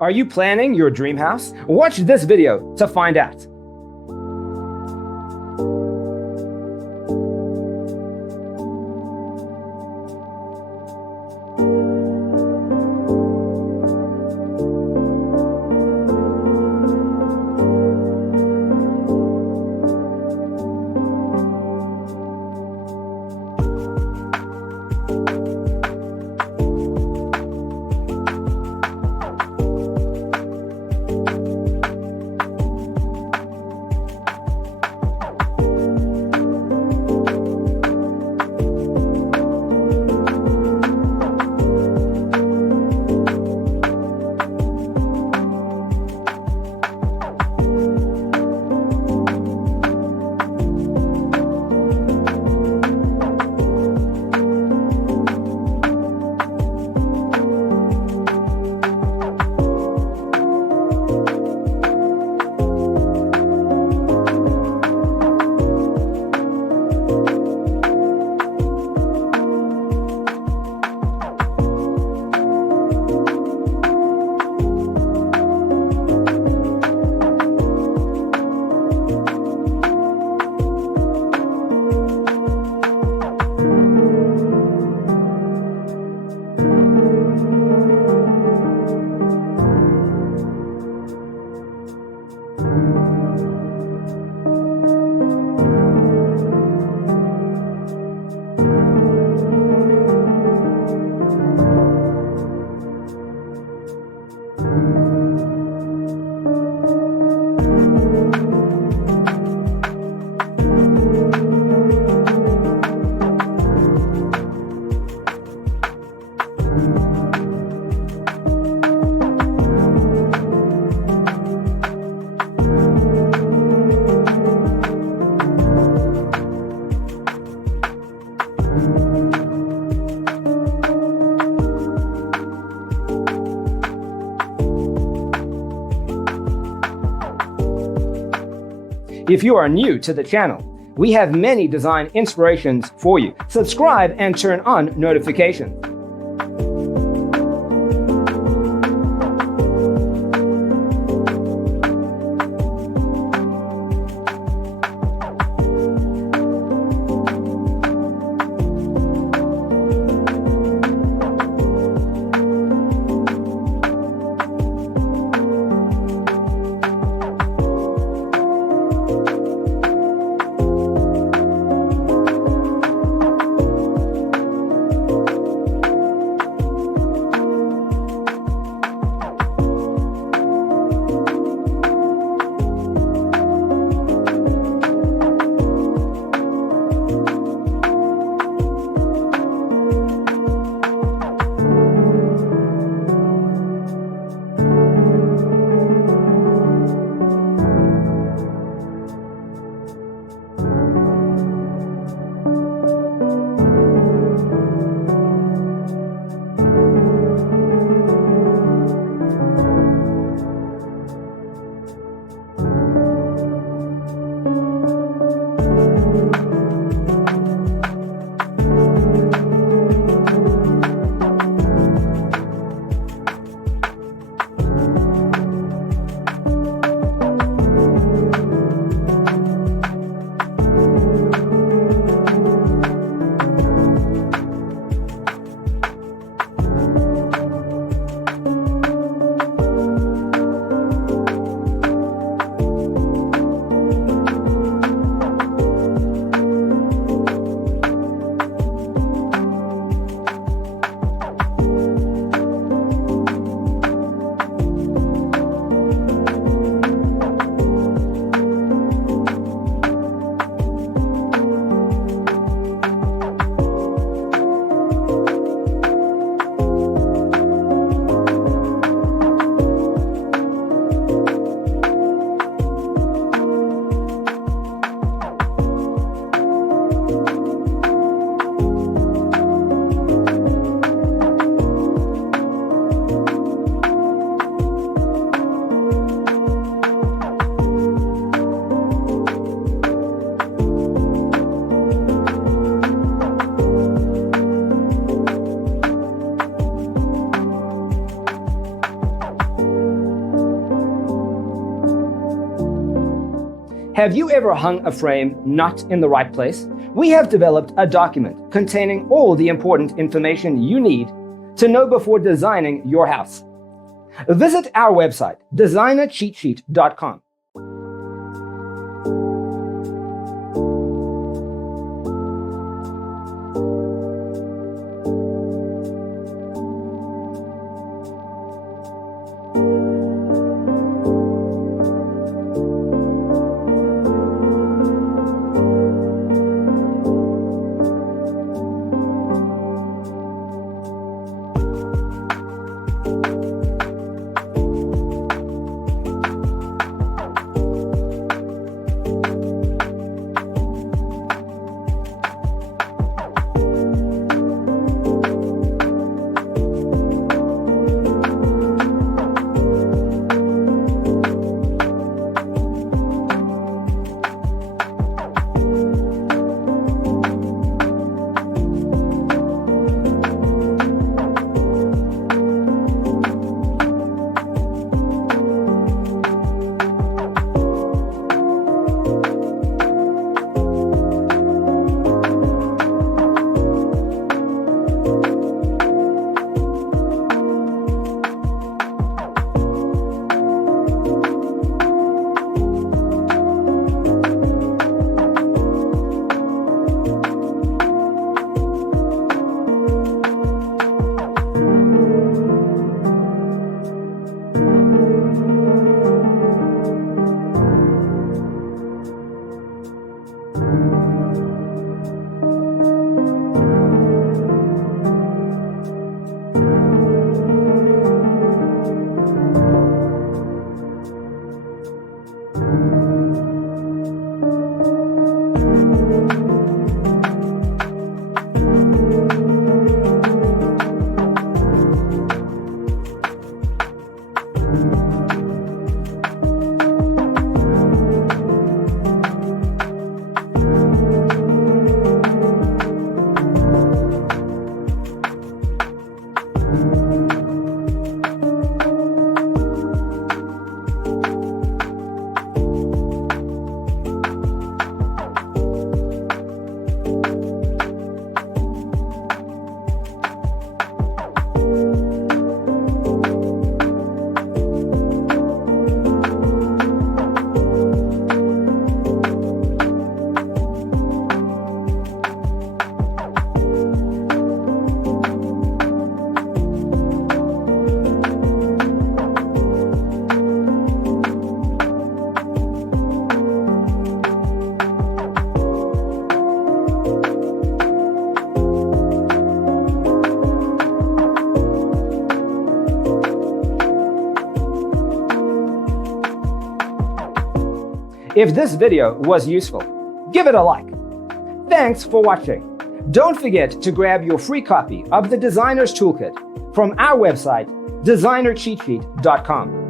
Are you planning your dream house? Watch this video to find out. If you are new to the channel, we have many design inspirations for you. Subscribe and turn on notifications. Have you ever hung a frame not in the right place? We have developed a document containing all the important information you need to know before designing your house. Visit our website, designercheatsheet.com. If this video was useful, give it a like. Thanks for watching. Don't forget to grab your free copy of the Designer's Toolkit from our website, designercheatsheet.com.